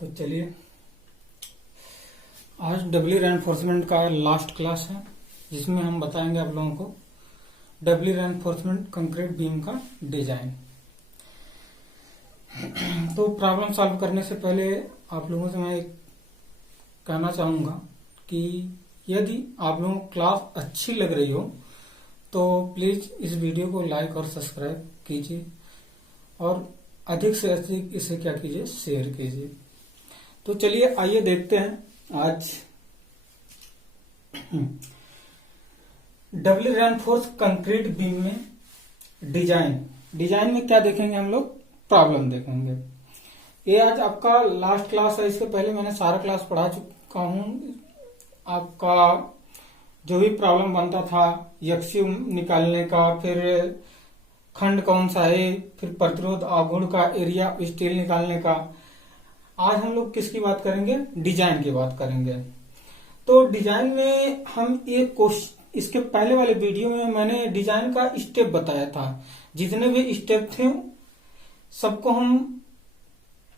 तो चलिए, आज डब्ल्यू रेनफोर्समेंट का लास्ट क्लास है जिसमें हम बताएंगे आप लोगों को डब्ल्यू रेनफोर्समेंट कंक्रीट बीम का डिजाइन। तो प्रॉब्लम सॉल्व करने से पहले आप लोगों से मैं एक कहना चाहूंगा कि यदि आप लोगों को क्लास अच्छी लग रही हो तो प्लीज इस वीडियो को लाइक और सब्सक्राइब कीजिए और अधिक से अधिक इसे क्या कीजिए, शेयर कीजिए। तो चलिए आइए देखते हैं आज डब्ल्यू रेनफोर्स कंक्रीट बीम में डिजाइन में क्या देखेंगे हम लोग, प्रॉब्लम देखेंगे। ये आज आपका लास्ट क्लास है। इससे पहले मैंने सारा क्लास पढ़ा चुका हूं। आपका जो भी प्रॉब्लम बनता था, यक्षी निकालने का, फिर खंड कौन सा है, फिर प्रतिरोध आघूर्ण का एरिया स्टील निकालने का। आज हम लोग किसकी बात करेंगे, डिजाइन की बात करेंगे। तो डिजाइन में हम एक क्वेश्चन, इसके पहले वाले वीडियो में मैंने डिजाइन का स्टेप बताया था। जितने भी स्टेप थे सबको हम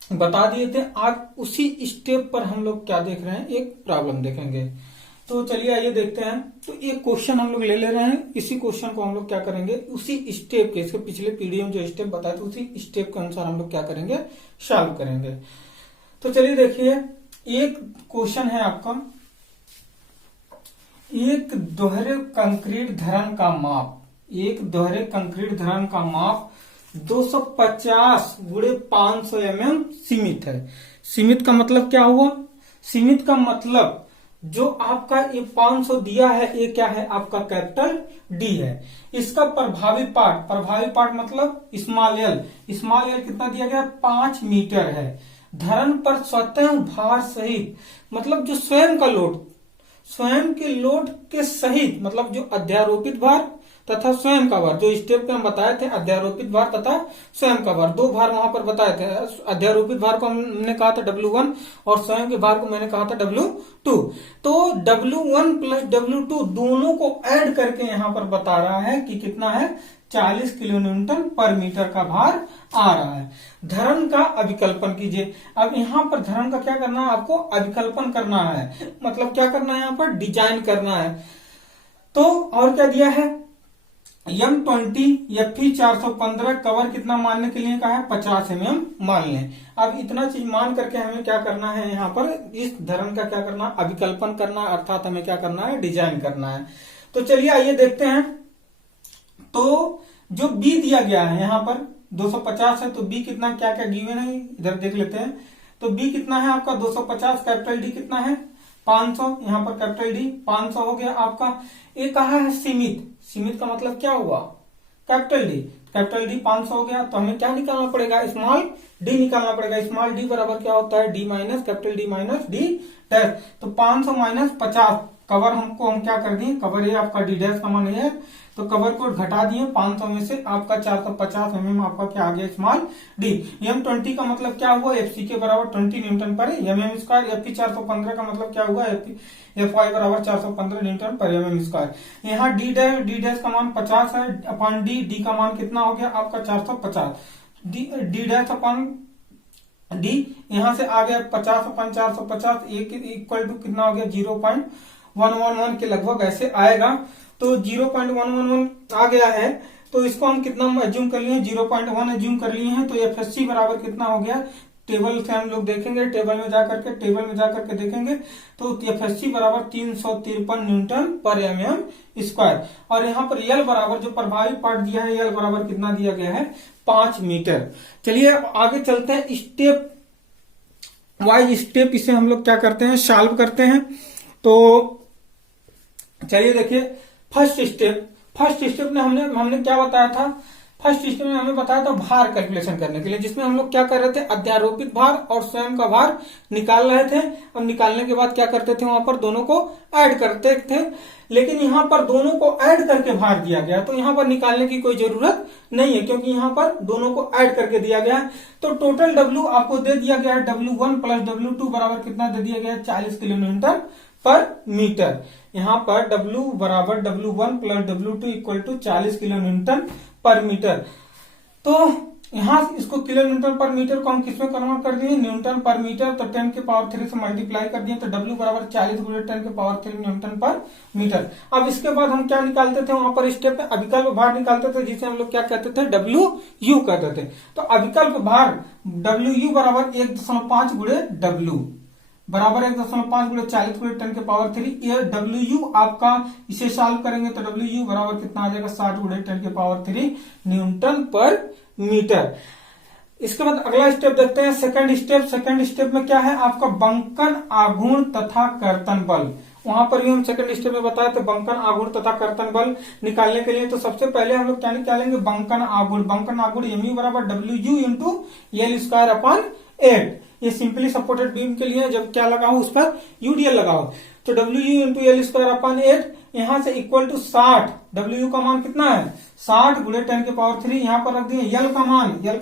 बता दिए थे। आज उसी स्टेप पर हम लोग क्या देख रहे हैं, एक प्रॉब्लम देखेंगे। तो चलिए आइए देखते हैं। तो एक क्वेश्चन हम लोग ले रहे हैं। इसी क्वेश्चन को हम लोग क्या करेंगे, उसी स्टेप के, इसके पिछले पीडीएफ में जो स्टेप बताए थे उसी स्टेप के अनुसार हम लोग क्या करेंगे, सॉल्व करेंगे। तो चलिए देखिए, एक क्वेश्चन है आपका, एक दोहरे कंक्रीट धरन का माप, एक दोहरे कंक्रीट धरन का माप 250 × 500 mm सीमित है। सीमित का मतलब क्या हुआ, सीमित का मतलब जो आपका ये 500 दिया है, ये क्या है, आपका कैपिटल डी है। इसका प्रभावी पार्ट मतलब स्मॉल एल कितना दिया गया, 5 मीटर है। धरन पर स्वतः भार सहित, मतलब जो स्वयं के लोड के सहित, मतलब जो अध्यारोपित भार तथा स्वयं का भार, जो स्टेप पे हम बताए थे, अध्यारोपित भार तथा स्वयं का भार, दो भार वहां पर बताए थे। अध्यारोपित भार को हमने कहा था W1 और स्वयं के भार को मैंने कहा था W2। तो W1 प्लस W2 दोनों को ऐड करके यहां पर बता रहा है कि कितना है, 40 किलोन्यूटन पर मीटर का भार आ रहा है। धरन का अभिकल्पन कीजिए। अब यहाँ पर धरन का क्या करना है, आपको अभिकल्पन करना है, मतलब क्या करना है, यहाँ पर डिजाइन करना है। तो और क्या दिया है, M20 Fe 415 कवर कितना मानने के लिए कहा है, 50 mm मान लें। अब इतना चीज मान करके हमें क्या करना है, यहाँ पर इस धरन का क्या करना, अभिकल्पन करना, अर्थात हमें क्या करना है, डिजाइन करना है। तो चलिए आइए देखते हैं। तो जो B दिया गया है यहाँ पर 250 है, तो B कितना, क्या क्या गिवन है इधर देख लेते हैं। तो B कितना है आपका 250, कैपिटल D कितना है 500, यहाँ पर कैपिटल D 500 हो गया आपका। ये कहा है सीमित का मतलब क्या हुआ, कैपिटल डी 500 हो गया। तो हमें क्या निकालना पड़ेगा, स्मॉल डी निकालना पड़ेगा। स्मॉल डी बराबर क्या होता है, D minus capital D minus D dash. तो 500 माइनस 50, कवर हम क्या कर दिए, कवर ये आपका डी डैश का मान है, तो कवर को घटा दिए 500 में से, आपका 450 mm आपका क्या आ गया, स्मॉल डी। M20 का मतलब क्या हुआ, FC के बराबर 20 न्यूटन पर mm स्क्वायर। Fe 415 का मतलब क्या हुआ, Fy बराबर 415 न्यूटन पर mm स्क्वायर। यहाँ डी डैश का मान 50 है अपॉन डी का मान कितना हो गया आपका 450, डी डैश अपॉन डी, यहाँ से आ गया 50 अपॉन 450 इक्वल टू कितना हो गया, 0.111 के लगभग ऐसे आएगा। तो 0.111 आ गया है। तो इसको हम कितना एज्यूम कर लिए, 0.1 एज्यूम कर लिए हैं। तो FSC बराबर कितना हो गया, टेबल से हम लोग देखेंगे, टेबल में जाकर के देखेंगे। तो FSC बराबर 353 न्यूटन पर mm स्क्वायर। और यहाँ पर L बराबर, जो प्रभावी पार्ट दिया है, L बराबर कितना दिया गया है, 5 मीटर। चलिए आगे चलते हैं, स्टेप वाइज स्टेप इसे हम लोग क्या करते हैं, सॉल्व करते हैं। तो चलिए देखिए, फर्स्ट स्टेप में हमने क्या बताया था, फर्स्ट स्टेप में हमें बताया था भार कैलकुलेशन करने के लिए, जिसमें हम लोग क्या कर रहे थे, अध्यारोपित भार और स्वयं का भार निकाल रहे थे। और निकालने के बाद क्या करते थे, वहां पर दोनों को ऐड करते थे। लेकिन यहाँ पर दोनों को ऐड करके भार दिया गया, तो यहाँ पर निकालने की कोई जरूरत नहीं है, क्योंकि यहाँ पर दोनों को ऐड करके दिया गया है। तो टोटल W आपको दे दिया गया है, W1 प्लस W2 बराबर कितना दे दिया गया है, 40 किलोमीटर पर मीटर। यहाँ पर W बराबर W1 plus W2 equal to 40 kilonewton पर मीटर। तो यहाँ इसको किलो न्यूटन पर मीटर को हम किसमें कन्वर्ट कर दिए, न्यूटन पर मीटर, तो 10 के पावर 3 से मल्टीप्लाई कर दिए, तो W बराबर 40 गुणे 10 के पावर 3 न्यूटन पर मीटर। अब इसके बाद हम क्या निकालते थे वहां पर स्टेप में, अभिकल्प भार निकालते थे, जिसे हम लोग क्या कहते थे, WU कहते थे। तो अभिकल्प भार WU बराबर 1.5 गुणे W बराबर 1.5 गुणे 40 गुणे 10 के पावर 3। ये WU आपका इसे सॉल्व करेंगे तो WU बराबर कितना आ जाएगा, 60 गुणे 10 के पावर 3 न्यूटन पर मीटर। इसके बाद अगला स्टेप देखते हैं, सेकंड स्टेप। सेकंड स्टेप में क्या है आपका, बंकन आघूर्ण तथा कर्तन बल। वहां पर भी हम सेकंड स्टेप में बताया, तो बंकन आघूर्ण तथा कर्तन बल निकालने के लिए तो सबसे पहले हम लोग क्या निकालेंगे, बंकन आघूर्ण। बंकन आघूर्ण mu बराबर WU into L square upon 8। ये सिंपली सपोर्टेड बीम के लिए जब क्या लगा हो उस पर UDL लगा हो, तो WU into L square upon 8 यहां से इक्वल टू 60। WU का मान कितना है, 60 गुणे 10 के पावर 3। यहां पर रख दिए L का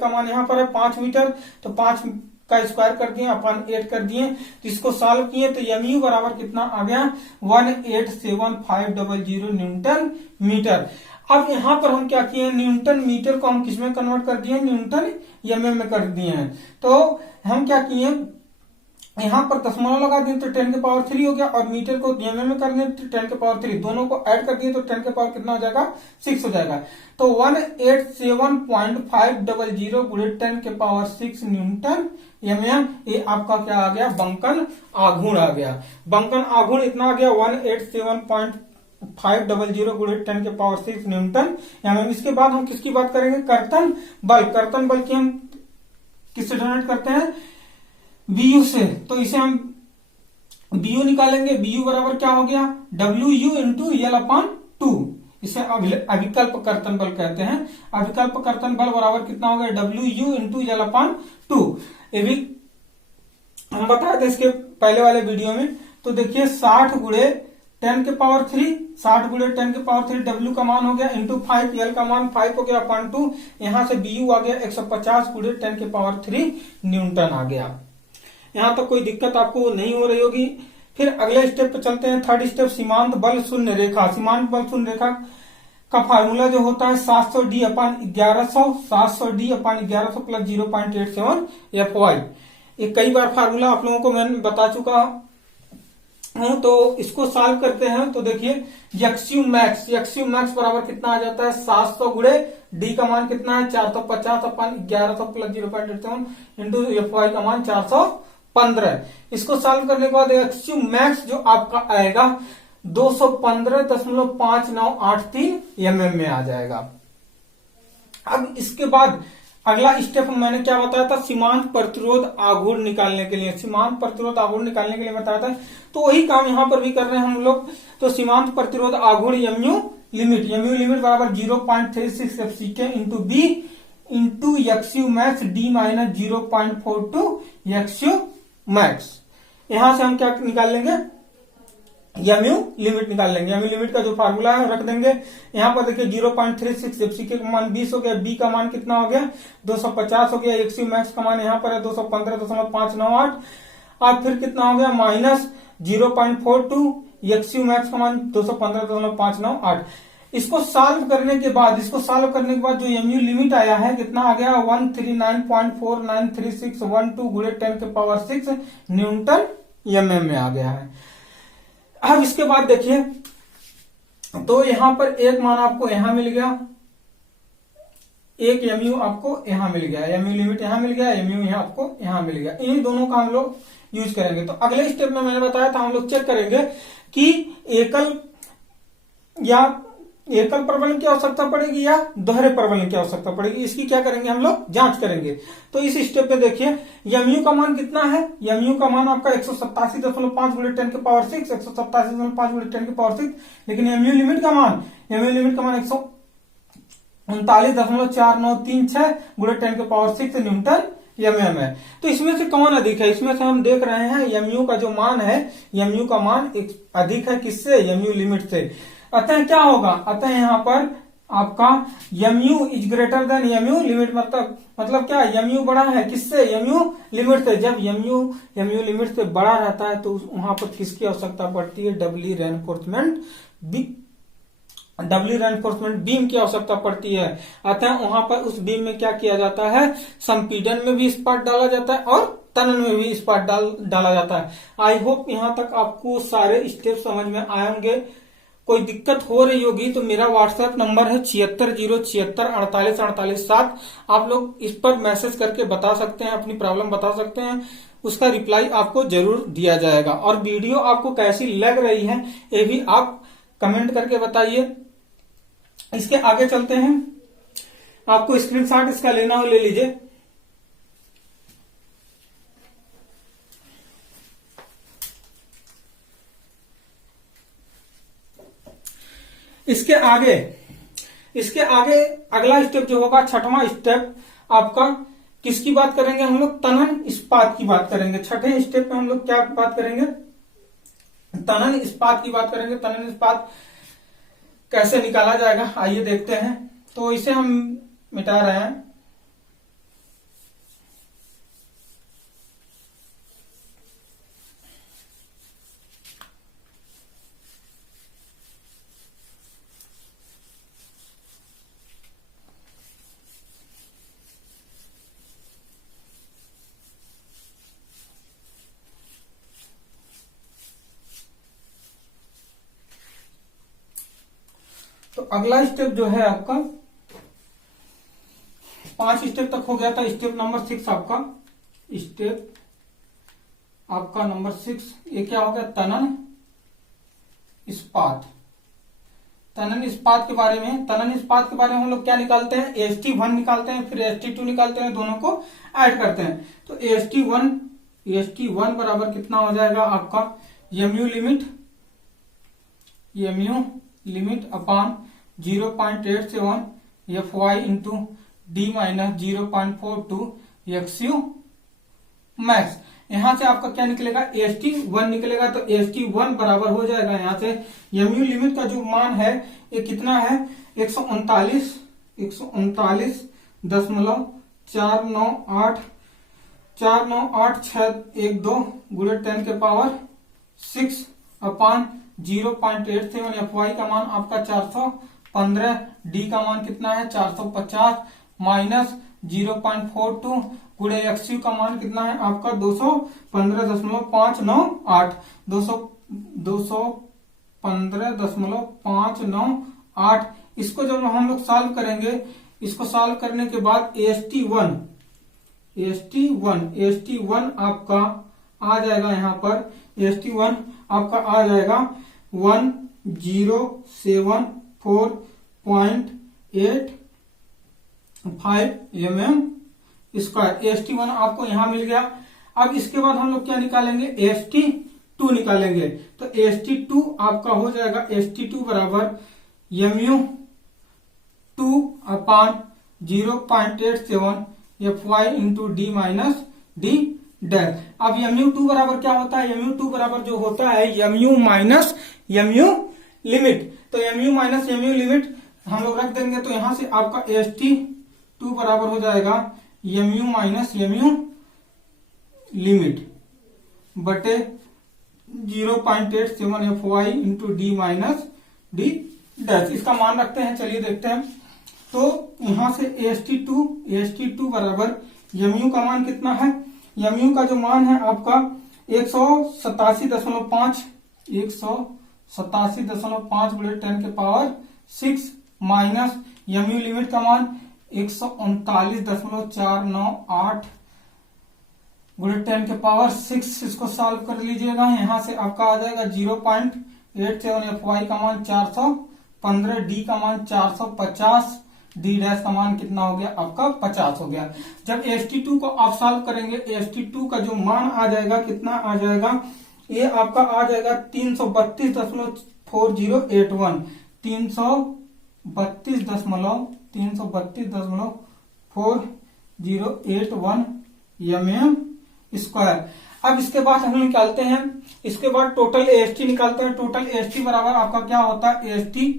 मान यहां पर है 5 मीटर, तो 5 का स्क्वायर कर दिए अपॉन 8 कर दिए। तो इसको सॉल्व किए तो MU बराबर कितना आ गया, 187,500 न्यूटन मीटर। अब यहां पर हम क्या किए, न्यूटन मीटर को हम किसमें कन्वर्ट कर दिए, न्यूटन MM में कर दिए हैं। तो हम क्या किए, यहां पर दशमलव लगा दिए तो 10 के पावर 3 हो गया, और मीटर को MM में कर दिए तो 10 के पावर 3, दोनों को ऐड कर दिए तो 10 के पावर कितना हो जाएगा, 6 हो जाएगा। तो 187,500 गुणे 10 के पावर 6 न्यूटन MM, ये आपका क्या आ गया, बंकन आघूर्ण आ गया। बंकन आघूर्ण इतना आ गया 187,500 गुणे 10 के पावर 6 न्यूटन MM। इसके बाद हम किसकी बात करेंगे, कर्तन बल। कर्तन बल की हम किससे डिनोट करते हैं, BU से। तो इसे हम BU निकालेंगे, BU बराबर क्या हो गया, WU इंटू L अपॉन 2। इसे अभिकल्प कर्तन बल कहते हैं। अभिकल्प कर्तन बल बराबर कितना हो गया, WU इंटू L अपॉन 2। ये भी हम बताए थे इसके पहले वाले वीडियो में। तो देखिए 60 गुणे 10 के पावर 3, 60 गुणे 10 के पावर 3 W का मान हो गया इंटू 5, L का मान 5 हो गया अपॉन 2। यहां से BU आ गया 150 गुणे 10 के पावर 3 न्यूटन आ गया। यहां तक कोई दिक्कत आपको नहीं हो रही होगी। फिर अगले स्टेप पे चलते हैं, थर्ड स्टेप, सीमांत बल शून्य रेखा। सीमांत बल शून्य रेखा का फार्मूला जो होता है 700D upon 1100, 700D upon 1100 plus 0.87 FY। ये कई बार फार्मूला आप लोगों को मैंने बता चुका हूं। तो इसको सॉल्व करते हैं तो देखिए यक्स्यू मैक्स बराबर कितना आ जाता है, 700 गुणे D का मान कितना है, 450 अपॉन 1100 प्लस 0.87 इंटू FY का मान 415। इसको सॉल्व करने के बाद यक्स्यू मैक्स जो आपका आएगा 215.5983 mm में आ जाएगा। अब इसके बाद अगला स्टेप मैंने क्या बताया था, सीमांत प्रतिरोध आघूर्ण निकालने के लिए। सीमांत प्रतिरोध आघूर्ण निकालने के लिए बताया था, तो वही काम यहां पर भी कर रहे हैं हम लोग। तो सीमांत प्रतिरोध आघूर्ण MU लिमिट बराबर 0.36 FCK into B into x u max D minus 0.42 x u max. यहां से हम क्या निकाल लेंगे, MU लिमिट निकाल लेंगे। MU लिमिट का जो फार्मूला है रख देंगे। यहां पर देखिए 0.36 FCK का मान 20 हो गया, B का मान कितना हो गया 250 हो गया, यक्स्यू मैक्स का मान यहां पर है 215.598, और फिर कितना हो गया माइनस 0.42 यक्स्यू मैक्स का मान 215.598। इसको सॉल्व करने के बाद जो MU लिमिट आया है कितना आ गया 139.493612 गुणे 10 के पावर 6 न्यूटन MM में आ गया है। अब इसके बाद देखिए, तो यहां पर एक मान आपको यहां मिल गया, एक MU आपको यहां मिल गया, MU लिमिट यहां मिल गया, MU यहां आपको यहां मिल गया। इन दोनों का हम लोग यूज करेंगे। तो अगले स्टेप में मैंने बताया था हम लोग चेक करेंगे कि एकल प्रबलन की आवश्यकता पड़ेगी या दोहरे प्रबलन की आवश्यकता पड़ेगी। इसकी क्या करेंगे हम लोग, जांच करेंगे। तो इस स्टेप पे देखिए MU का मान कितना है, MU का मान आपका 187.5 गुणे 10 के पावर 6, 187.5 गुणे 10 के पावर 6। लेकिन MU लिमिट का मान 139.4936 गुणे 10 के पावर 6 न्यूटन MM है। तो इसमें से कौन अधिक है, इसमें से हम देख रहे हैं MU का जो मान है, MU का मान अधिक है किससे, MU लिमिट से। अतः क्या होगा, अतः यहाँ पर आपका MU is greater than MU limit, मतलब क्या, MU बड़ा है किससे, MU लिमिट से। जब MU लिमिट से बड़ा रहता है तो वहां पर किसकी आवश्यकता पड़ती है, डबली रेनफोर्समेंट डब्ल्यू रेनफोर्समेंट बीम की आवश्यकता पड़ती है। अतः वहां पर उस बीम में क्या किया जाता है, संपीड़न में भी इस्पात डाला जाता है और तनन में भी इस्पात डाला जाता है। आई होप यहाँ तक आपको सारे स्टेप समझ में आए होंगे। कोई दिक्कत हो रही होगी तो मेरा व्हाट्सएप नंबर है 7607। आप लोग इस पर मैसेज करके बता सकते हैं, अपनी प्रॉब्लम बता सकते हैं, उसका रिप्लाई आपको जरूर दिया जाएगा। और वीडियो आपको कैसी लग रही है ये भी आप कमेंट करके बताइए। इसके आगे चलते हैं, आपको स्क्रीनशॉट इसका लेना हो ले लीजिए। इसके आगे अगला स्टेप जो होगा, छठवां स्टेप आपका किसकी बात करेंगे हम लोग, तनन इस्पात की बात करेंगे। छठे स्टेप में हम लोग क्या बात करेंगे, तनन इस्पात की बात करेंगे। तनन इस्पात कैसे निकाला जाएगा आइए देखते हैं। तो इसे हम मिटा रहे हैं। तो अगला स्टेप जो है आपका, 5 स्टेप तक हो गया था। स्टेप नंबर 6 आपका, स्टेप आपका नंबर 6 ये क्या हो गया, तनन इस्पात। तनन इस्पात के बारे में हम लोग क्या निकालते हैं, AST1 निकालते हैं, फिर AST2 निकालते हैं, दोनों को ऐड करते हैं। तो AST1 बराबर कितना हो जाएगा आपका, MU limit upon 0.87 FY into D minus 0.42 XU max. यहां से आपका क्या निकलेगा, AST1 निकलेगा। तो AST1 बराबर हो जाएगा यहां से, MU लिमिट का जो मान है ये कितना है, 139,498,612 गुणे 10 के पावर 6 अपॉन 0.87 FY का मान आपका 415, D का मान कितना है 450 माइनस 0.42 गुणे XU का मान कितना है आपका 215.598 215.598। इसको जब हम लोग सॉल्व करेंगे, इसको सॉल्व करने के बाद AST1 आपका आ जाएगा, यहाँ पर AST1 आपका आ जाएगा 1074.85 mm स्क्वायर। AST1 आपको यहां मिल गया। अब इसके बाद हम लोग क्या निकालेंगे, AST2 निकालेंगे। तो AST2 आपका हो जाएगा, AST2 बराबर MU2 upon 0.87 FY into D minus D dash. अब MU2 बराबर क्या होता है, MU2 बराबर जो होता है MU माइनस MU लिमिट। तो MU माइनस MU लिमिट हम लोग रख देंगे। तो यहां से आपका AST2 बराबर हो जाएगा MU माइनस MU लिमिट बटे 0.87 FY into D minus D dash. इसका मान रखते हैं, चलिए देखते हैं। तो यहां से AST2 बराबर MU का मान कितना है, MU का जो मान है आपका 187.5 गुणे 10 के पावर 6 माइनस MU लिमिट का मान 139.498 गुणे 10 के पावर 6। इसको सॉल्व कर लीजिएगा। यहां से आपका आ जाएगा 0.87 FY का मान 415, D का मान 450, D डैश का मान कितना हो गया आपका 50 हो गया। जब AST2 को आप सॉल्व करेंगे, AST2 का जो मान आ जाएगा कितना आ जाएगा, ये आपका आ जाएगा 332.4081 332.4081 mm स्क्वायर। अब इसके बाद हम निकालते हैं, इसके बाद टोटल AST निकालते हैं। टोटल AST बराबर आपका क्या होता है, AST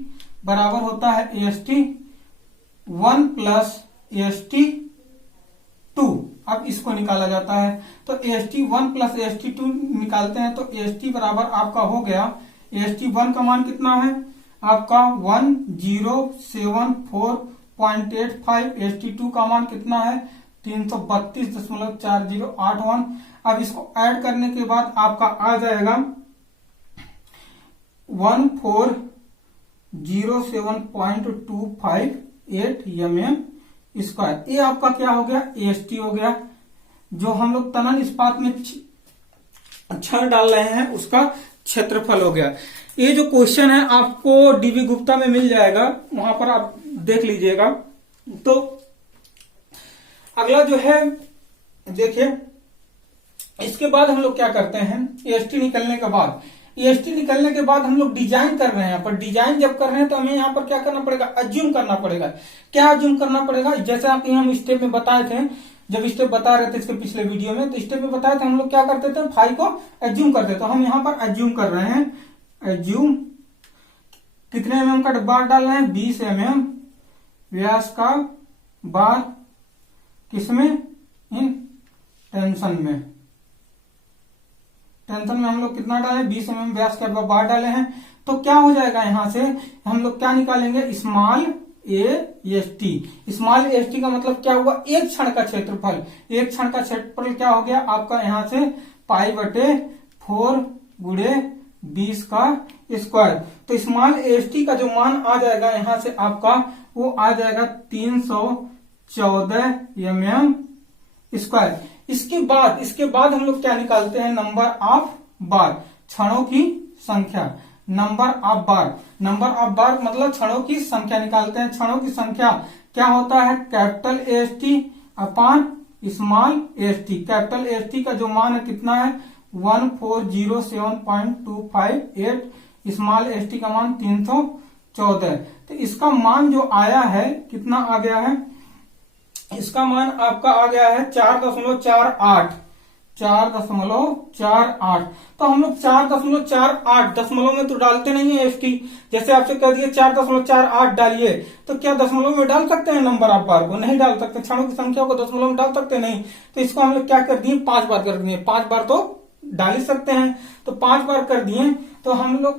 बराबर होता है AST1 प्लस AST2। अब इसको निकाला जाता है। तो AST1 प्लस AST2 निकालते हैं। तो AST बराबर आपका हो गया, AST1 का मान कितना है आपका 1074.85। ST2 का मान कितना है 332.4081। अब इसको ऐड करने के बाद आपका आ जाएगा 1407.258 mm स्क्वायर। ये आपका क्या हो गया AST हो गया, जो हम लोग तनन इस्पात में छड़ डाल रहे हैं उसका क्षेत्रफल हो गया। ये जो क्वेश्चन है आपको DB गुप्ता में मिल जाएगा, वहां पर आप देख लीजिएगा। तो अगला जो है देखिए, इसके बाद हम लोग क्या करते हैं, AST निकलने के बाद, AST निकलने के बाद हम लोग डिजाइन कर रहे हैं। पर डिजाइन जब कर रहे हैं तो हमें यहाँ पर क्या करना पड़ेगा, अज्यूम करना पड़ेगा। क्या अज्यूम करना पड़ेगा, जैसे आप हम स्टेप में बताए थे, जब स्टेप बता रहे थे इसके पिछले वीडियो में, तो स्टेप में बताए थे हम लोग क्या करते थे, फाई को एज्यूम करते। तो हम यहाँ पर एज्यूम कर रहे हैं। एज्यूम कितने mm का बार डाल रहे हैं, 20 mm व्यास का बार, किसमें, इन टेंशन में। टेंशन में हम लोग कितना डाले, 20 mm व्यास का बार डाले हैं। तो क्या हो जाएगा, यहां से हम लोग क्या निकालेंगे, स्मॉल AST। स्मॉल AST का मतलब क्या हुआ, एक क्षण का क्षेत्रफल। एक क्षण का क्षेत्रफल क्या हो गया आपका, यहां से π/4 गुणे 20 का स्क्वायर। तो स्मॉल AST का जो मान आ जाएगा यहां से आपका, वो आ जाएगा 314 mm स्क्वायर। इसके बाद हम लोग क्या निकालते हैं, नंबर ऑफ बार, क्षणों की संख्या। नंबर ऑफ बार मतलब क्षणों की संख्या निकालते हैं। क्षणों की संख्या क्या होता है, capital AST upon small AST। Capital AST का जो मान है कितना है 1407.258, स्मॉल AST का मान 314। तो इसका मान जो आया है कितना आ गया है, इसका मान आपका आ गया है 4.48। तो हम लोग 4.48 दशमलव में तो डालते नहीं है AST। जैसे आपसे कह दिए 4.48 डालिए, तो क्या दशमलव में डाल सकते हैं नंबर ऑफ बार को, नहीं डाल सकते। क्षणों की संख्या को दशमलव में डाल सकते नहीं। तो इसको हम लोग क्या कर दिए, 5 बार कर दिए। 5 बार तो डाल ही सकते हैं, तो 5 बार कर दिए। तो हम लोग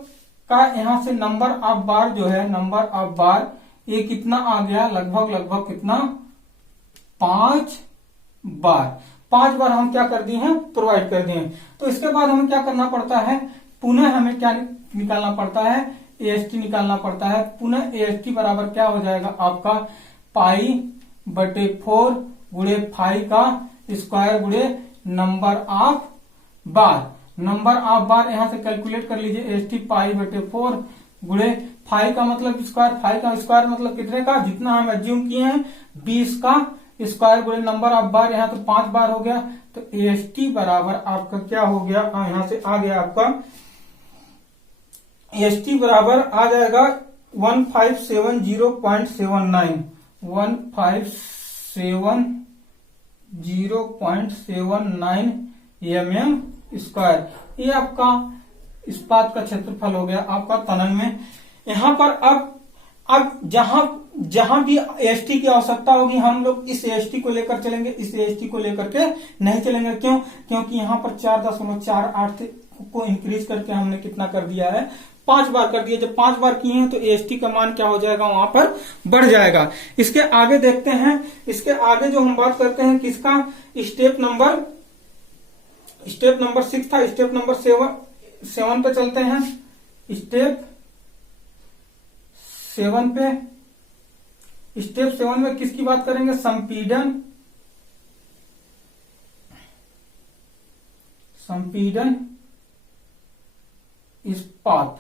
का यहां से नंबर ऑफ बार जो है, नंबर ऑफ बार ये कितना आ गया, लगभग कितना, 5 बार। 5 बार हम क्या कर दिए हैं, प्रोवाइड कर दिए। तो इसके बाद हमें क्या करना पड़ता है, पुनः हमें क्या निकालना पड़ता है, AST निकालना पड़ता है। पुनः AST बराबर क्या हो जाएगा आपका, π/4 गुणे 5 का स्क्वायर गुणे number of bar. Number of बार यहां से कैलकुलेट कर लीजिए, AST π/4 गुणे 5 का मतलब स्क्वायर, 5 का स्क्वायर मतलब कितने का, जितना हम एज्यूम किए हैं 20 का स्क्वायर गुणे नंबर ऑफ बार, यहाँ तो 5 बार हो गया। तो AST बराबर आपका क्या हो गया, यहां से आ गया आपका AST बराबर आ जाएगा 1570.79, 1570.79 mm स्क्वायर। ये आपका इस्पात का क्षेत्रफल हो गया आपका तनन में। यहां पर अब जहां भी AST की आवश्यकता होगी हम लोग इस AST को लेकर चलेंगे, इस AST को लेकर के नहीं चलेंगे। क्यों, क्योंकि यहां पर 4.48 को इंक्रीज करके हमने कितना कर दिया है, 5 बार कर दिया। जब 5 बार किए हैं तो AST का मान क्या हो जाएगा, वहां पर बढ़ जाएगा। इसके आगे देखते हैं, इसके आगे जो हम बात करते हैं किसका, स्टेप नंबर 6 था। स्टेप नंबर 7 पे चलते हैं। स्टेप 7 में किसकी बात करेंगे, संपीडन इस्पात।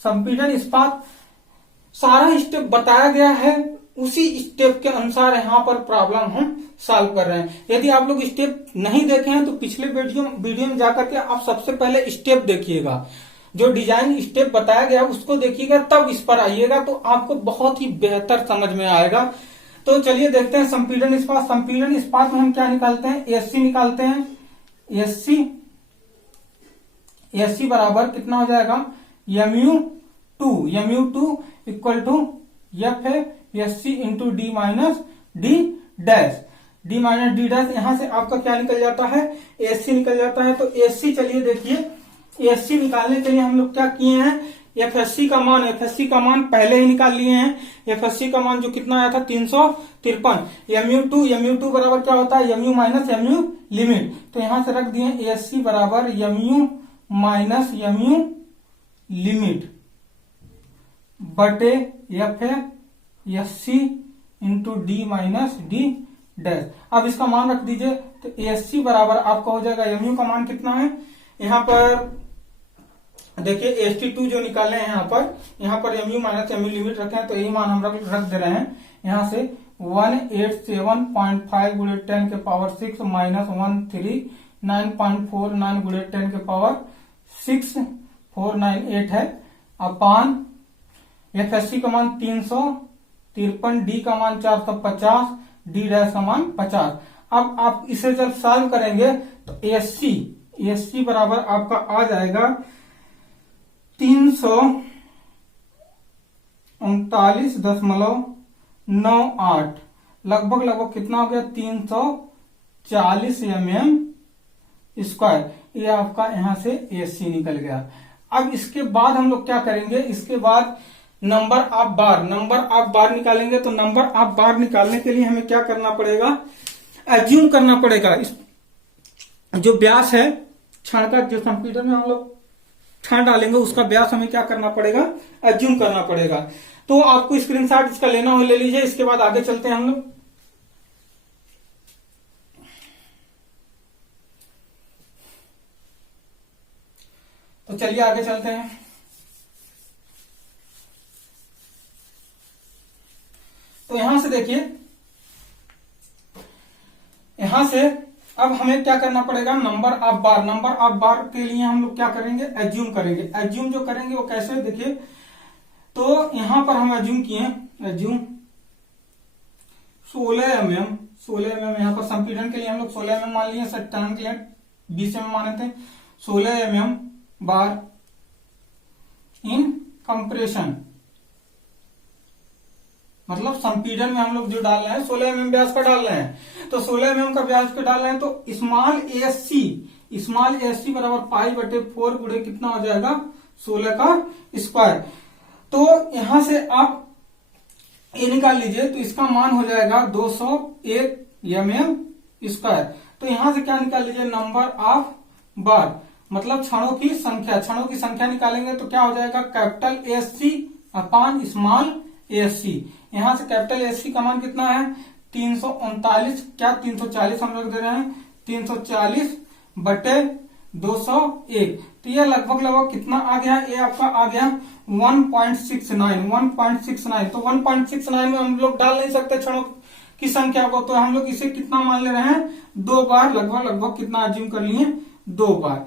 संपीडन इस्पात सारा स्टेप बताया गया है, उसी स्टेप के अनुसार यहाँ पर प्रॉब्लम हम सॉल्व कर रहे हैं। यदि आप लोग स्टेप नहीं देखे हैं तो पिछले वीडियो में जाकर के आप सबसे पहले स्टेप देखिएगा, जो डिजाइन स्टेप बताया गया उसको देखिएगा, तब इस पर आइएगा तो आपको बहुत ही बेहतर समझ में आएगा। तो चलिए देखते हैं संपीडन इस्पात। संपीडन इस्पात में हम क्या निकालते हैं, ASC निकालते हैं। ASC बराबर कितना हो जाएगा, mu2 इक्वल टू F है SC into D minus D dash. D minus D dash, यहां से आपका क्या निकल जाता है, ASC निकल जाता है। तो ASC चलिए देखिए, ASC निकालने के लिए हम लोग क्या किए हैं, एफएससी का मान पहले ही निकाल लिए हैं। एफएससी का मान जो कितना आया था 353। एमयू टू बराबर क्या होता है, एमयू माइनस एमयू लिमिट। तो यहां से रख दिए एएससी बराबर एमयू माइनस एमयू लिमिट बटे F S C into D minus D dash. अब इसका मान रख दीजिए, तो एएससी बराबर आपका हो जाएगा, एमयू का मान कितना है यहाँ पर देखिए, एसटी2 जो निकाले हैं यहाँ पर एमयू माइनस एमयू लिमिट रखे हैं, तो यही मान हम रख दे रहे हैं यहाँ से 187.5 गुणे 10 के पावर 6 माइनस 139.49 गुणे 10 के पावर 6498 है अपान एफएससी का मान 353, डी का मान 450, डी डैश का मान 50। अब आप इसे जब सॉल्व करेंगे तो एएससी बराबर आपका आ जाएगा 339.98, लगभग कितना हो गया 340 mm²। ये आपका यहां से एएससी निकल गया। अब इसके बाद हम लोग क्या करेंगे, इसके बाद नंबर ऑफ बार निकालेंगे। तो नंबर ऑफ बार निकालने के लिए हमें क्या करना पड़ेगा, एज्यूम करना पड़ेगा। इस जो व्यास है क्षण का, जो कंप्यूटर में हम लोग क्षण डालेंगे उसका व्यास हमें क्या करना पड़ेगा, एज्यूम करना पड़ेगा। तो आपको स्क्रीनशॉट इसका लेना हो ले लीजिए। इसके बाद आगे चलते हैं हम लोग। तो चलिए आगे चलते हैं। तो यहां से देखिए, यहां से अब हमें क्या करना पड़ेगा, नंबर ऑफ बार के लिए हम लोग क्या करेंगे, एज्यूम करेंगे। एज्यूम जो करेंगे वो कैसे, देखिए, तो यहां पर हम एज्यूम किए, एज्यूम 16 mm यहां पर संपीड़न के लिए हम लोग 16 mm मान लिए, टनन के लिए 20 mm माने थे। 16 mm बार इन कंप्रेशन, मतलब संपीड़न में हम लोग जो डाल रहे हैं 16 mm व्यास का डाल रहे हैं। तो 16 mm का व्यास का डाल रहे हैं, तो स्मॉल एएससी बराबर पाई बटे 4 गुणे कितना हो जाएगा 16 का स्क्वायर। तो यहां से आप ये निकाल लीजिए, तो इसका मान हो जाएगा 201 mm²। तो यहां से क्या निकाल लीजिए, नंबर ऑफ बार, मतलब क्षणों की संख्या निकालेंगे तो क्या हो जाएगा, कैपिटल एएससी अपान स्मॉल एएससी। यहां से कैपिटल एएससी का मान कितना है 339, क्या 340 हम लोग दे रहे हैं, 340 बटे 201। तो ये लगभग कितना आ गया, ये आपका आ गया 1.69। तो 1.69 में हम लोग डाल नहीं सकते क्षणों की संख्या को, तो हम लोग इसे कितना मान ले रहे हैं, 2 बार, लगभग कितना अज्यूम कर लिए 2 बार।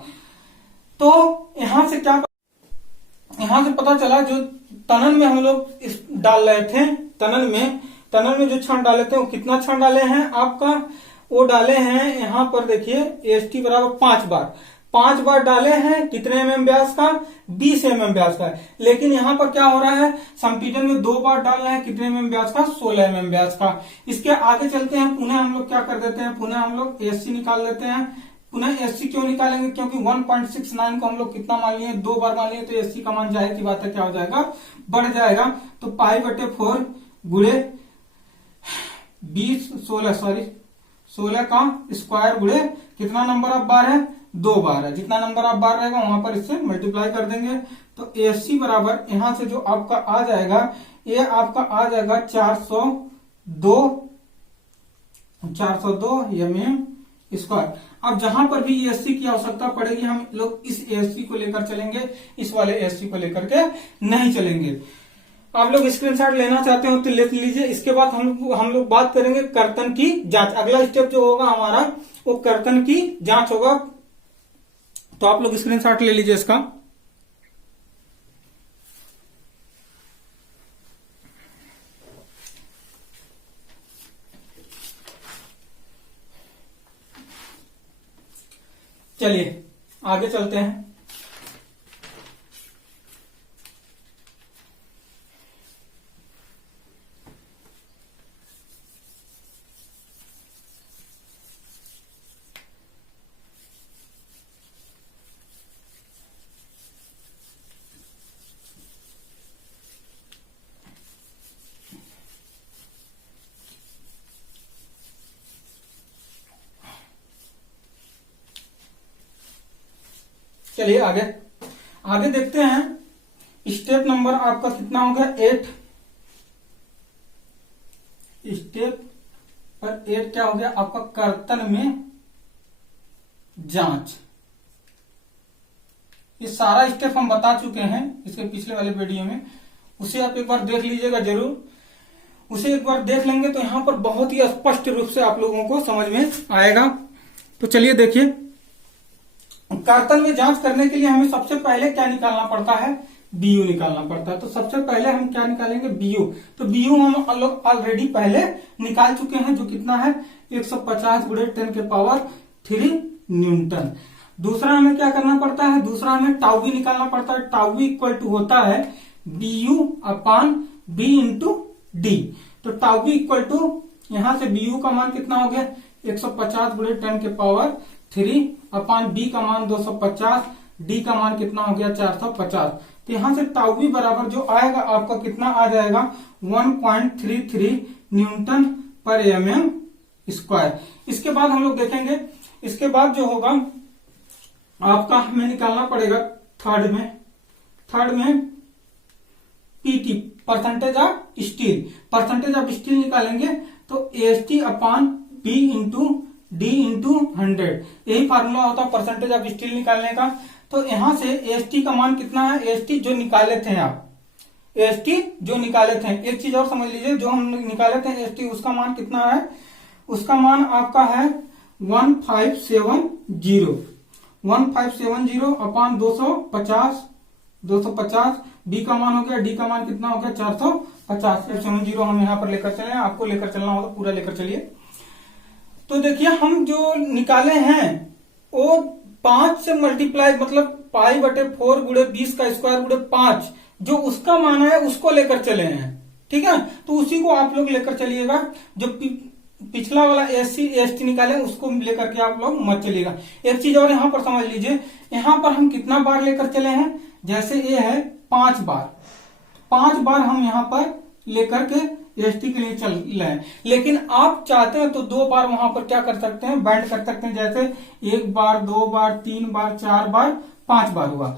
तो यहां से पता चला, जो तनन में हम लोग डाल रहे थे, तनन में जो क्षण डाले थे वो कितना क्षण डाले हैं आपका, वो डाले हैं यहां पर देखिए एसटी बराबर 5 बार डाले हैं। कितने mm व्यास का, 20 mm व्यास का। लेकिन यहां पर क्या हो रहा है, संपीड़न में 2 बार डाल रहे हैं, कितने mm व्यास का, 16 mm व्यास का। इसके आगे चलते हैं, पुनः हम लोग क्या कर देते हैं, पुनः हम लोग एससी निकाल लेते हैं। पुनः एससी क्यों निकालेंगे, क्योंकि 1.69 को हम लोग कितना मान लिए, 2 बार मान लिए, तो एससी का मान जाहिर की बात है क्या हो जाएगा, बढ़ जाएगा। तो पाई बटे 4 गुणे 16 का स्क्वायर गुणे कितना नंबर ऑफ बार है, 2 बार है। जितना नंबर ऑफ बार रहेगा वहां पर इससे मल्टीप्लाई कर देंगे। तो एससी बराबर यहां से जो आपका आ जाएगा, ये आपका आ जाएगा 402 mm²। अब जहां पर भी एएससी की आवश्यकता पड़ेगी, हम लोग इस एएससी को लेकर चलेंगे, इस वाले एएससी को लेकर के नहीं चलेंगे। आप लोग स्क्रीनशॉट लेना चाहते हो तो ले लीजिए। इसके बाद हम लोग बात करेंगे कर्तन की जांच। अगला स्टेप जो होगा हमारा वो कर्तन की जांच होगा। तो आप लोग स्क्रीनशॉट ले लीजिए इसका। चलिए आगे चलते हैं। चलिए आगे आगे देखते हैं। स्टेप नंबर आपका कितना हो गया 8। स्टेप पर 8 क्या हो गया आपका कर्तन में जांच। ये सारा स्टेप हम बता चुके हैं इसके पिछले वाले वीडियो में, उसे आप एक बार देख लीजिएगा जरूर। उसे एक बार देख लेंगे तो यहां पर बहुत ही स्पष्ट रूप से आप लोगों को समझ में आएगा। तो चलिए देखिए, कर्तन में जांच करने के लिए हमें सबसे पहले क्या निकालना पड़ता है, बीयू निकालना पड़ता है। तो सबसे पहले हम क्या निकालेंगे, बीयू। तो बीयू हम लोग ऑलरेडी पहले निकाल चुके हैं, जो कितना है 150 गुणे 10 के पावर 3 न्यूटन। दूसरा हमें क्या करना पड़ता है, दूसरा हमें टाउ वी निकालना पड़ता है। टाउ वी इक्वल टू होता है बीयू अपॉन बी इंटू डी। तो टाउ वी इक्वल टू यहां से बीयू का मान कितना हो गया 150 गुणे 10 के पावर 3 अपॉन बी का मान 250, डी का मान कितना हो गया 450। तो यहां से टाउ वी बराबर जो आएगा आपका कितना आ जाएगा 1.33 न्यूटन पर mm स्क्वायर। इसके बाद हम लोग देखेंगे, इसके बाद जो होगा आपका हमें निकालना पड़ेगा थर्ड में PT percentage of steel. Percentage of steel निकालेंगे तो ST upon B into D into 100, यही फार्मूला होता है परसेंटेज ऑफ स्टील निकालने का। तो यहां से एसटी का मान कितना है, एसटी जो निकाले थे आप, एसटी जो निकाले थे, एक चीज और समझ लीजिए, जो हम निकाले थे एसटी उसका मान कितना है, उसका मान आपका है 1570 अपॉन 250, बी का मान हो गया, डी का मान कितना हो गया 450। 70 हम यहाँ पर लेकर चले, आपको लेकर चलना होगा, पूरा लेकर चलिए। तो देखिए हम जो निकाले हैं वो 5 से मल्टीप्लाई, मतलब पाई बटे 4 गुणे 20 का स्क्वायर गुणे 5, जो उसका मान है उसको लेकर चले हैं। ठीक है, तो उसी को आप लोग लेकर चलिएगा। जो पिछला वाला एससी एसटी निकाले उसको लेकर के आप लोग मत चलिएगा। एक चीज और यहां पर समझ लीजिए, यहां पर हम कितना बार लेकर चले हैं, जैसे ये है 5 बार हम यहां पर लेकर के एसटी के लिए चल रहे हैं। लेकिन आप चाहते हैं तो 2 बार वहां पर क्या कर सकते हैं, बैंड कर सकते हैं। जैसे 1 बार, 2 बार, 3 बार, 4 बार, 5 बार हुआ।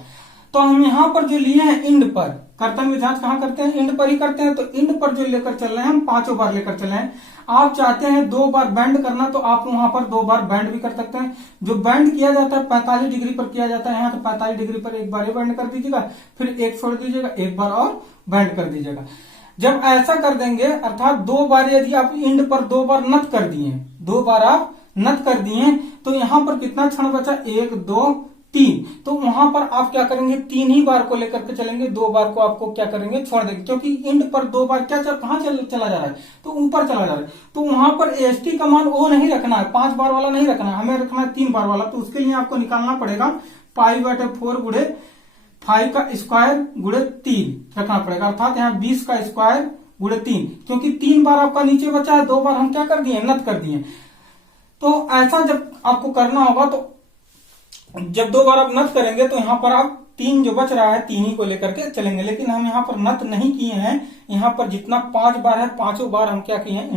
तो हम यहां पर जो लिए हैं इंड पर, कर्तन में जांच कहां करते हैं, इंड पर ही करते हैं। तो इंड पर जो लेकर चल रहे हैं हम 5 बार लेकर चले हैं। आप चाहते हैं 2 बार बैंड करना तो आप वहां पर 2 बार बैंड भी कर सकते हैं। जो बैंड किया जाता है 45 डिग्री पर किया जाता है, यहाँ तो 45 डिग्री पर एक बार ही बैंड कर दीजिएगा, फिर एक छोड़ दीजिएगा, एक बार और बैंड कर दीजिएगा। जब ऐसा कर देंगे, अर्थात 2 बार यदि आप इंड पर 2 बार नत कर दिए, 2 बार आप नत कर दिए, तो यहां पर कितना क्षण बचा, 1 2 3। तो वहां पर आप क्या करेंगे, 3 ही बार को लेकर के चलेंगे, 2 बार को आपको क्या करेंगे, छोड़ देंगे। क्योंकि इंड पर 2 बार क्या कहां चला जा रहा है, तो ऊपर चला जा रहा है। तो वहां पर एसटी का मान वो नहीं रखना है, 5 बार वाला नहीं रखना है, हमें रखना है 3 बार वाला। तो उसके लिए आपको निकालना पड़ेगा पाई बटे 4 गुणे 5 का स्क्वायर गुणे 3 रखना पड़ेगा, अर्थात यहाँ 20 का स्क्वायर गुणे 3। क्योंकि 3 बार आपका नीचे बचा है, 2 बार हम क्या कर दिए, नत कर दिए। तो ऐसा जब आपको करना होगा, तो जब 2 बार आप नत करेंगे तो यहां पर आप 3 जो बच रहा है 3 ही को लेकर के चलेंगे। लेकिन हम यहां पर नत नहीं किए हैं, यहां पर जितना 5 बार है 5 बार हम क्या किए हैं,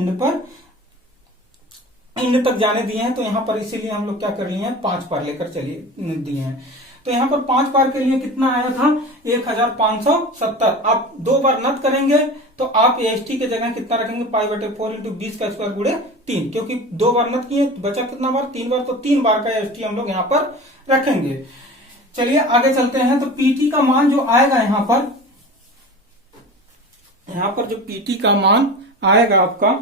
इंड तक जाने दिए हैं। तो यहां पर इसीलिए हम लोग क्या कर लिए हैं, 5 बार लेकर चलिए दिए हैं। तो यहां पर 5 बार के लिए कितना आया था, 1570। आप 2 बार नत करेंगे तो आप एसटी के जगह कितना रखेंगे, पाई बटे 4 इंटू 20 का स्क्वायर गुणे 3। क्योंकि 2 बार नत किए, बचा कितना बार, 3 बार। तो 3 बार का एसटी हम लोग यहां पर रखेंगे। चलिए आगे चलते हैं। तो पीटी का मान जो आएगा यहां पर जो पीटी का मान आएगा आपका,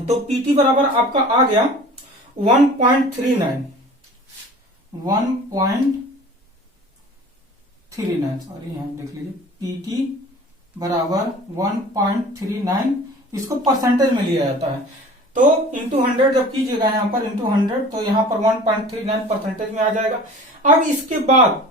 तो पीटी बराबर आपका आ गया 1.39, सॉरी यहां देख लीजिए, पीटी बराबर 1.39। इसको परसेंटेज में लिया जाता है, तो इंटू 100 जब कीजिएगा यहां पर इंटू 100, तो यहां पर 1.39 परसेंटेज में आ जाएगा। अब इसके बाद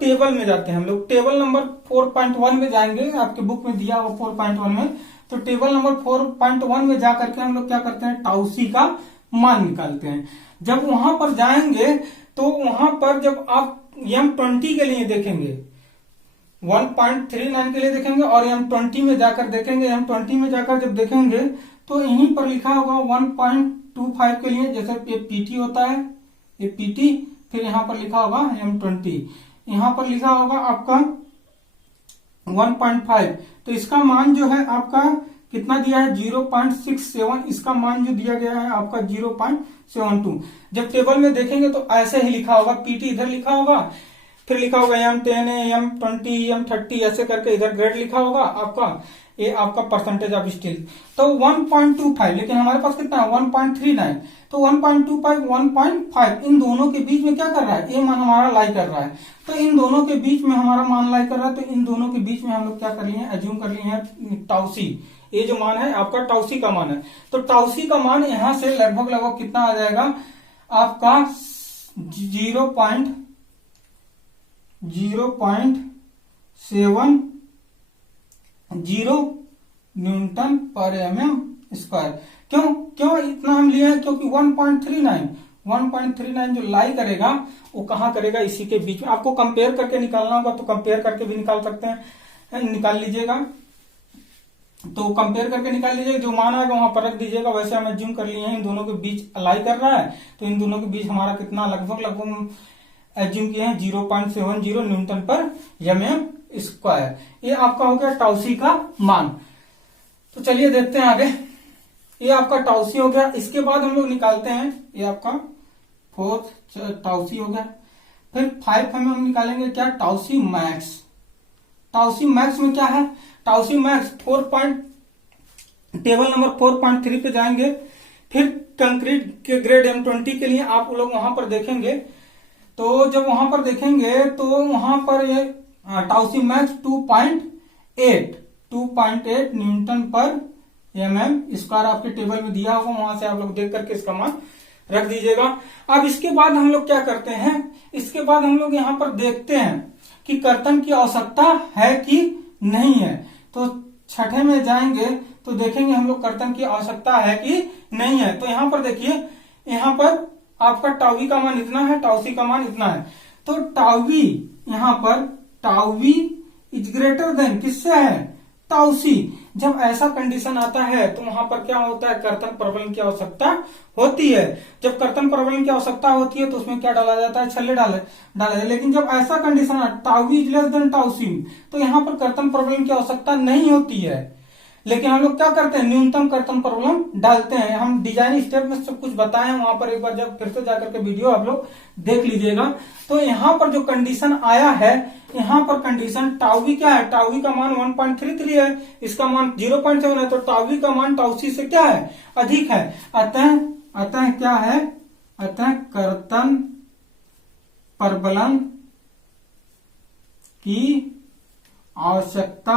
टेबल में जाते हैं हम लोग। टेबल नंबर 4.1 में जाएंगे, आपके बुक में दिया हुआ 4.1 में। तो टेबल नंबर 4.1 में जाकर के हम लोग क्या करते हैं, टाउसी का मान निकालते हैं। जब वहां पर जाएंगे तो वहां पर जब आप M20 के लिए देखेंगे, 1.39 के लिए देखेंगे, और M20 में जाकर देखेंगे, M20 में जाकर जब देखेंगे तो यहीं पर लिखा होगा 1.25 के लिए, जैसे ये पीटी होता है, ये PT, फिर यहाँ पर लिखा होगा M20, यहाँ पर लिखा होगा आपका 1.5। तो इसका मान जो है आपका कितना दिया है 0.67, इसका मान जो दिया गया है आपका 0.72। जब टेबल में देखेंगे तो ऐसे ही लिखा होगा, PT इधर लिखा होगा, फिर लिखा होगा M10, M20, M30 ऐसे करके इधर ग्रेड लिखा होगा आपका, ये आपका परसेंटेज ऑफ स्टील। तो 1.25, लेकिन हमारे पास कितना है 1.39, तो 1.25, 1.5 इन दोनों के बीच में क्या कर रहा है, ये मान हमारा लाई कर रहा है। तो इन दोनों के बीच में हमारा मान लाई कर रहा है, तो इन दोनों के बीच में हम लोग क्या कर लिए हैं, एज्यूम कर लिए हैं टाउसी। ये जो मान है आपका टाउसी का मान है। तो टाउसी का मान यहां से लगभग लगभग कितना आ जाएगा आपका 0.0.7 न्यूटन पर mm²। क्यों इतना हम लिए हैं, क्योंकि 1.39 जो लाई करेगा वो कहां करेगा, इसी के बीच में। आपको कंपेयर करके निकालना होगा तो कंपेयर करके भी निकाल सकते हैं, निकाल लीजिएगा। तो कंपेयर करके निकाल लीजिएगा, जो मान आएगा वहां पर रख दीजिएगा। वैसे हम एज्यूम कर लिए हैं इन दोनों के बीच लाई कर रहा है, तो इन दोनों के बीच हमारा कितना लगभग एज्यूम किए हैं 0.70 न्यूटन पर mm²। ये आपका हो गया टाउसी का मान। तो चलिए देखते हैं आगे। ये आपका टाउसी हो गया। इसके बाद हम लोग निकालते हैं, ये आपका 4th टाउसी हो गया। फिर 5 हम निकालेंगे क्या, टाउसी मैक्स। टाउसी मैक्स में क्या है, टाउसी मैक्स टेबल नंबर 4.3 पे जाएंगे। फिर कंक्रीट के ग्रेड M20 के लिए आप लोग वहां पर देखेंगे, तो जब वहां पर देखेंगे तो वहां पर ये टाउसी मैक्स 2.8 न्यूटन पर mm² आपके टेबल में दिया होगा, वहां से आप लोग देख करके इसका मान रख दीजिएगा। अब इसके बाद हम लोग क्या करते हैं, इसके बाद हम लोग यहाँ पर देखते हैं कि कर्तन की आवश्यकता है कि नहीं है। तो छठे में जाएंगे तो देखेंगे हम लोग कर्तन की आवश्यकता है कि नहीं है। तो यहाँ पर देखिए, यहाँ पर आपका टाउवी का मान इतना है, टाउसी का मान इतना है। तो टाउवी, यहाँ पर टाउवी इज ग्रेटर देन किससे है, टाउसी। जब ऐसा कंडीशन आता है तो वहां पर क्या होता है, कर्तन प्रबलन की आवश्यकता होती है। जब कर्तन प्रबलन की आवश्यकता होती है तो उसमें क्या डाला जाता है, छल्ले डाले। लेकिन जब ऐसा condition tau v is less than tau c, तो यहाँ पर कर्तन प्रबलन की आवश्यकता नहीं होती है। लेकिन हम लोग क्या करते हैं, न्यूनतम कर्तन प्रबलन डालते हैं। हम डिजाइन स्टेप में सब कुछ बताए हैं, वहां पर एक बार जब फिर से जाकर के वीडियो आप लोग देख लीजिएगा। तो यहाँ पर जो कंडीशन आया है, यहाँ पर कंडीशन टाउवी क्या है, टाउवी का मान 1.33 है, इसका मान 0.7 है। तो टाउवी का मान टाउसी से क्या है, अधिक है। अतः क्या है, अतः कर्तन प्रबलन की आवश्यकता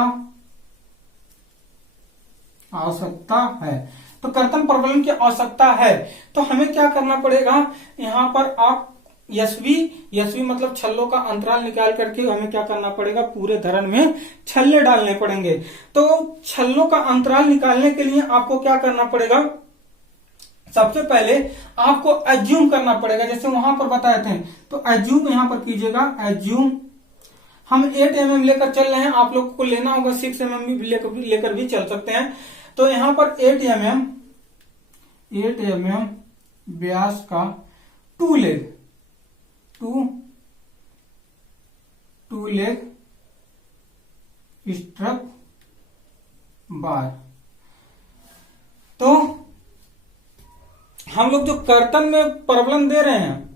है। तो कर्तन प्रबलन की आवश्यकता है, तो हमें क्या करना पड़ेगा, यहाँ पर आप यस्वी मतलब छल्लों का अंतराल निकाल करके हमें क्या करना पड़ेगा, पूरे धरन में छल्ले डालने पड़ेंगे। तो छल्लों का अंतराल निकालने के लिए आपको क्या करना पड़ेगा, सबसे पहले आपको एज्यूम करना पड़ेगा, जैसे वहां पर बताए थे। तो एज्यूम यहां पर कीजिएगा, एज्यूम हम 8 mm लेकर चल रहे हैं, आप लोग को लेना होगा 6 mm लेकर भी चल सकते हैं। तो यहां पर 8 mm व्यास का टू लेग स्ट्रप बार। तो हम लोग जो कर्तन में प्रबलन दे रहे हैं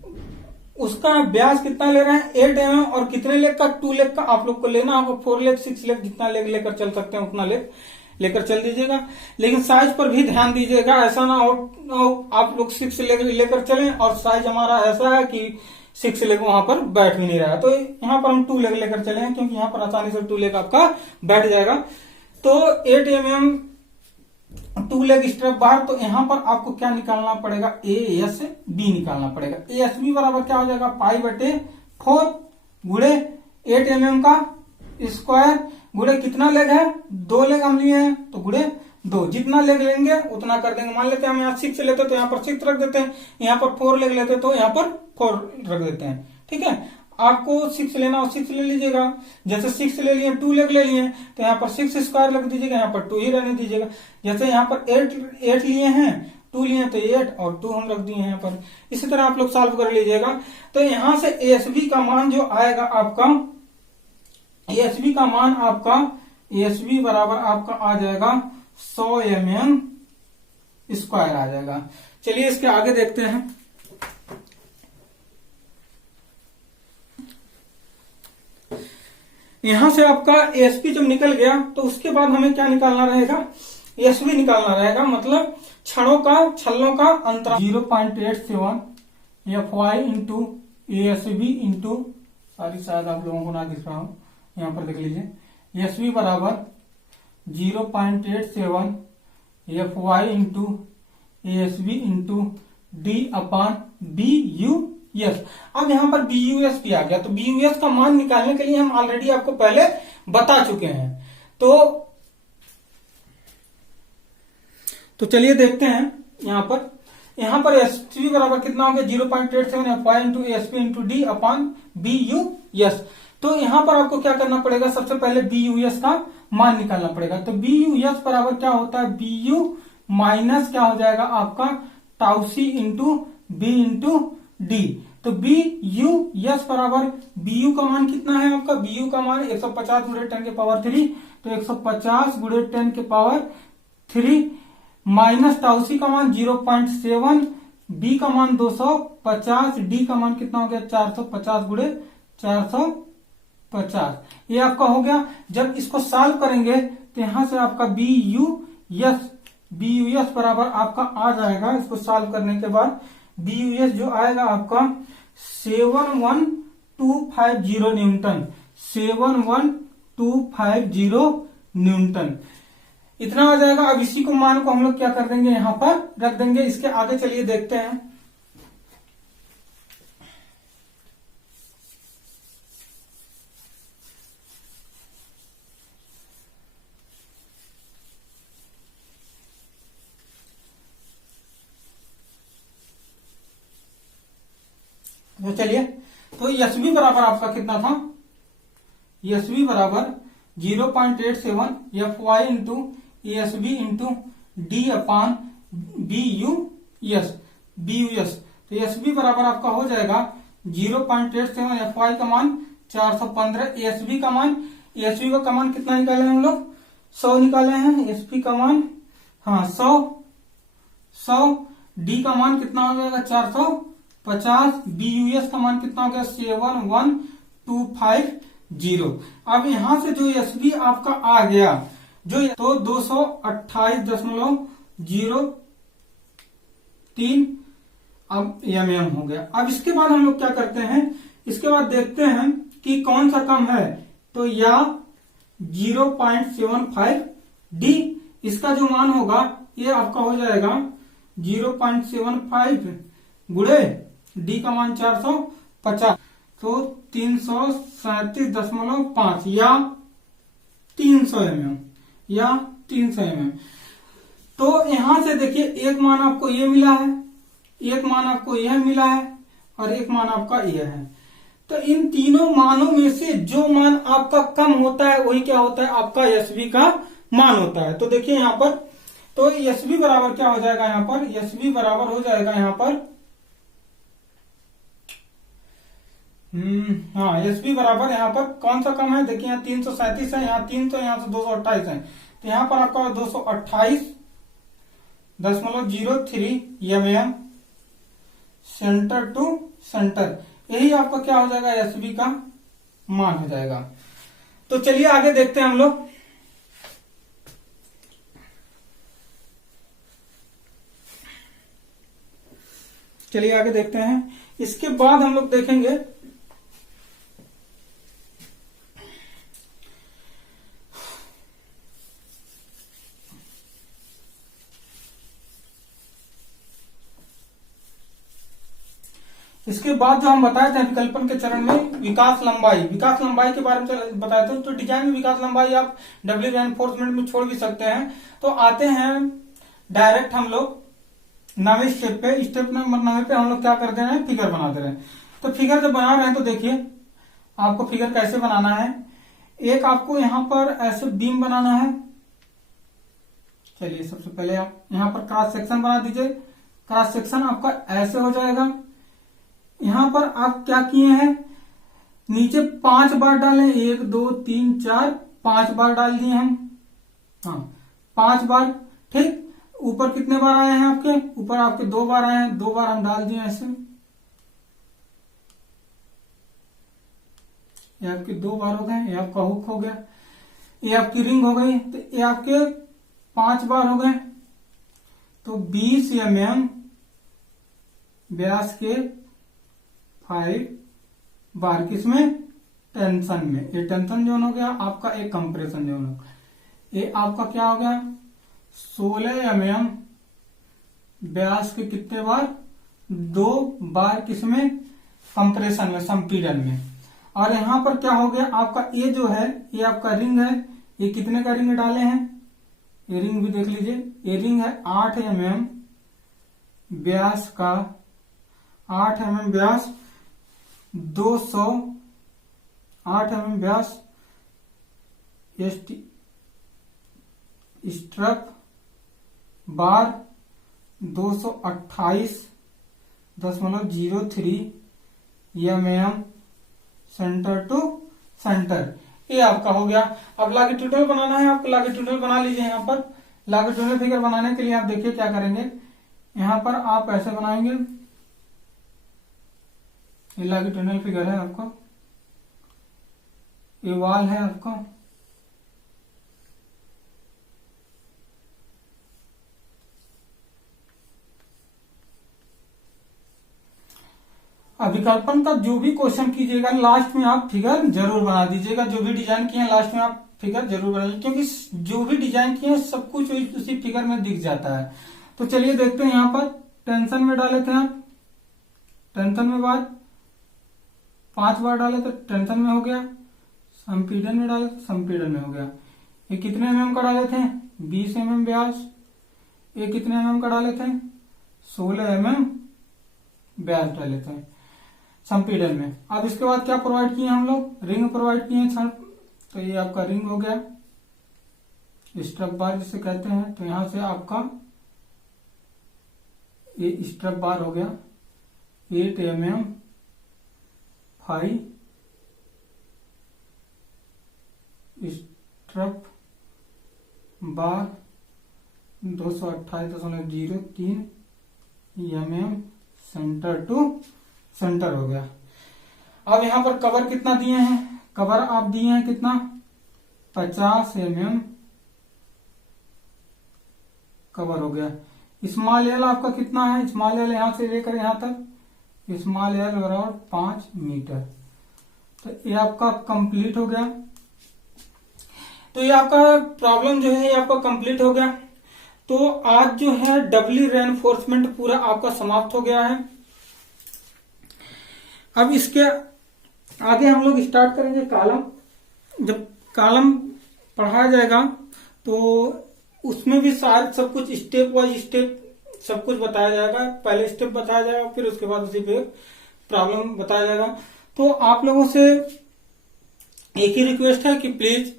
उसका व्यास कितना ले रहे हैं, 8 mm, और कितने लेग का, 2 लेग का आप लोग को लेना होगा। 4 लेग 6 लेग जितना लेग लेकर चल सकते हैं उतना लेग लेकर चल दीजिएगा। लेकिन साइज पर भी ध्यान दीजिएगा, ऐसा ना हो आप लोग 6 लेग लेकर चलें और साइज हमारा ऐसा है कि 6 लेग वहां पर बैठ भी नहीं रहा है। तो यहाँ पर हम 2 लेग लेकर चले हैं, क्योंकि यहाँ पर आसानी से 2 लेग आपका बैठ जाएगा। तो 8 mm 2 लेग स्ट्रप बार। तो यहाँ पर आपको क्या निकालना पड़ेगा, ASB निकालना पड़ेगा। ASB बराबर क्या हो जाएगा, π/4 गुणे 8 mm का स्क्वायर गुणे कितना लेग है, 2 लेग हम लिए हैं, तो गुणे 2। जितना लेग लेंगे उतना कर देंगे। मान लेते हैं हम यहाँ 6 लेते तो यहाँ पर 6 रख देते हैं, यहाँ पर 4 लेग लेते तो यहाँ पर 4 रख देते हैं। ठीक है, आपको 6 लेना हो 6 ले लीजिएगा। जैसे 6 ले लिए, 2 लेग ले लिए, तो यहाँ पर 6 स्क्वायर रख दीजिएगा, यहाँ पर 2 ही रहने दीजिएगा। जैसे यहाँ पर 8 लिए हैं 2 लिए तो 8 और 2 हम रख दिए यहाँ पर। इसी तरह आप लोग सॉल्व कर लीजिएगा। तो यहां से एएसबी का मान जो आएगा आपका, एएसबी का मान आपका, एएसबी बराबर आपका आ जाएगा 100 mm स्क्वायर आ जाएगा। चलिए इसके आगे देखते हैं। यहां से आपका एएसपी जब निकल गया तो उसके बाद हमें क्या निकालना रहेगा, एएसबी निकालना रहेगा, मतलब छल्लों का अंतराल 0.87 FY into ASB into, sorry शायद आप लोगों को ना दिख रहा हो, यहां पर देख लीजिए, एएसबी बराबर 0.87 FY into ASB into D upon B U yes. अब यहां पर BUS भी आ गया, तो BUS का मान निकालने के लिए हम ऑलरेडी आपको पहले बता चुके हैं। तो चलिए देखते हैं यहां पर एसबी बराबर कितना हो गया 0.87 FY into ASB into D upon BUS। तो यहां पर आपको क्या करना पड़ेगा, सबसे पहले BUS का मान निकालना पड़ेगा। तो BUS बराबर क्या होता है, BU माइनस क्या हो जाएगा आपका tau c into B into D. तो BUS बराबर BU का मान कितना है आपका, BU का मान 150 गुणे 10 के पावर 3, तो 150 गुणे 10 के पावर 3 माइनस टाउसी का मान 0.7, बी का मान 250, डी का मान कितना हो गया 450 गुणे 450। ये आपका हो गया। जब इसको सॉल्व करेंगे तो यहां से आपका BUS बराबर आपका आ जाएगा, इसको सॉल्व करने के बाद BUS जो आएगा आपका 71250 न्यूटन, 71250 न्यूटन इतना आ जाएगा। अब इसी को मान को हम लोग क्या कर देंगे, यहां पर रख देंगे। इसके आगे चलिए देखते हैं। तो चलिए, तो एसबी बराबर आपका कितना था, एसबी बराबर 0.87 FY into ASB into D upon BUS। तो एसबी बराबर आपका हो जाएगा 0.87 FY का मान 415, एएसबी का मान कितना निकाले हम लोग 100 निकाले हैं, एएसबी का मान 100, डी का मान कितना हो जाएगा 450, BUS का मान कितना हो गया 71250। अब यहां से जो एसबी आपका आ गया तो 228.03 अब mm हो गया। अब इसके बाद हम लोग क्या करते हैं, इसके बाद देखते हैं कि कौन सा कम है, तो या 0.75 डी, इसका जो मान होगा ये आपका हो जाएगा 0.75 गुणे डी का मान 450, तो 337.5 या 300 mm। तो यहां से देखिए एक मान आपको ये मिला है, एक मान आपको यह मिला है और एक मान आपका यह है। तो इन तीनों मानों में से जो मान आपका कम होता है वही क्या होता है, आपका एसबी का मान होता है। तो देखिए यहां पर, तो एसबी बराबर क्या हो जाएगा, यहां पर एसबी बराबर हो जाएगा यहां पर एसबी बराबर यहाँ पर कौन सा कम है, देखिए यहाँ 337 है, यहाँ 300, यहाँ से 228 है, तो यहाँ पर आपका 228.03 mm सेंटर टू सेंटर, यही आपका क्या हो जाएगा एसबी का मान हो जाएगा। तो चलिए आगे देखते हैं हम लोग। चलिए आगे देखते हैं। इसके बाद हम लोग देखेंगे इसके बाद जो हम बताए थे विकल्पन के चरण में विकास लंबाई के बारे में बताए थे। तो डिजाइन में विकास लंबाई आप डब्ल्यू रेनफोर्समेंट में छोड़ भी सकते हैं। तो आते हैं डायरेक्ट हम लोग 9वें स्टेप पे। स्टेप नंबर 9 पे हम लोग क्या करते हैं, फिगर बनाते रहे। तो फिगर जब बना रहे हैं तो देखिए आपको फिगर कैसे बनाना है। एक आपको यहां पर ऐसे बीम बनाना है, चलिए सबसे पहले आप यहाँ पर क्रॉस सेक्शन बना दीजिए। क्रॉस सेक्शन आपका ऐसे हो जाएगा। यहाँ पर आप क्या किए हैं, नीचे 5 बार डालें, 1 2 3 4 5 बार डाल दिए हम। हाँ 5 बार, ठीक। ऊपर कितने बार आए हैं आपके, ऊपर आपके 2 बार आए हैं, 2 बार हम डाल दिए ऐसे। ये आपके 2 बार हो गए, ये आपका हुक हो गया, ये आपकी रिंग हो गई, तो ये आपके 5 बार हो गए। तो 20 mm व्यास के 5 बार किसमें, टेंशन में। ये टेंशन जोन हो गया आपका, एक कंप्रेशन जोन हो गया। ये आपका क्या हो गया, 16 mm व्यास के कितने बार, 2 बार किसमें, कंप्रेशन में, संपीड़न में। और यहां पर क्या हो गया आपका, ये जो है ये आपका रिंग है, ये कितने का रिंग डाले हैं, ये रिंग भी देख लीजिए। ये रिंग है 8 mm व्यास का, 8 mm व्यास, 8 mm व्यास stirrup bar 228.03 mm centre to centre. ये आपका हो गया। अब लॉन्गिट्यूडनल बनाना है आपको, लॉन्गिट्यूडनल बना लीजिए। यहाँ पर लॉन्गिट्यूडनल फिगर बनाने के लिए आप देखिए क्या करेंगे, यहाँ पर आप ऐसे बनाएंगे, ये लॉन्गिट्यूडनल फिगर है आपका, ये वाल है आपका, अभिकल्पन का जो भी क्वेश्चन कीजिएगा लास्ट में आप फिगर जरूर बना दीजिएगा। जो भी डिजाइन किए हैं लास्ट में आप फिगर जरूर बना लीजिए, क्योंकि जो भी डिजाइन किए हैं सब कुछ उसी फिगर में दिख जाता है। तो चलिए देखते हैं, यहाँ पर टेंशन में डाले थे आप, टेंशन में बाद 5 बार डाले तो टेंशन में हो गया, संपीड़न में डाले तो संपीड़न में हो गया। ये कितने mm का डाले थे, 20 mm व्यास। ये कितने mm का डाले थे, 16 mm व्यास डाले थे संपीड़न में। अब इसके बाद क्या प्रोवाइड किए हम लोग, रिंग प्रोवाइड किए हैं। तो ये आपका रिंग हो गया, स्ट्रप बार जिसे कहते हैं। तो यहां से आपका ये स्ट्रप बार हो गया 8 mm 5 stirrup bar 228.03 mm centre to centre हो गया। अब यहां पर कवर कितना दिए हैं, कवर आप दिए हैं कितना, 50 mm कवर हो गया। स्मॉल एल आपका कितना है, स्मॉल एल यहां से लेकर यहां तक स्मॉल एल अराउंड 5 मीटर। तो ये आपका कंप्लीट हो गया। तो ये आपका प्रॉब्लम जो है ये आपका कंप्लीट हो गया। तो आज जो है डबली रेनफोर्समेंट पूरा आपका समाप्त हो गया है। अब इसके आगे हम लोग स्टार्ट करेंगे कॉलम। जब कॉलम पढ़ाया जाएगा तो उसमें भी सारे सब कुछ स्टेप वाइज स्टेप सब कुछ बताया जाएगा। पहले स्टेप बताया जाएगा, फिर उसके बाद उसी पे प्रॉब्लम बताया जाएगा। तो आप लोगों से एक ही रिक्वेस्ट है कि प्लीज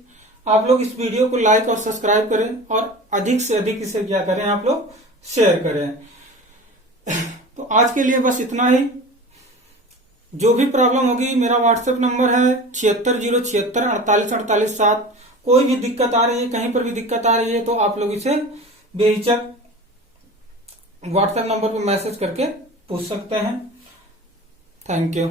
आप लोग इस वीडियो को लाइक और सब्सक्राइब करें और अधिक से अधिक इसे क्या करें, आप लोग शेयर करें। तो आज के लिए बस इतना ही। जो भी प्रॉब्लम होगी, मेरा व्हाट्सएप नंबर है 76064847। कोई भी दिक्कत आ रही है, कहीं पर भी दिक्कत आ रही है तो आप लोग इसे बेहिचक व्हाट्सएप नंबर पर मैसेज करके पूछ सकते हैं। Thank you.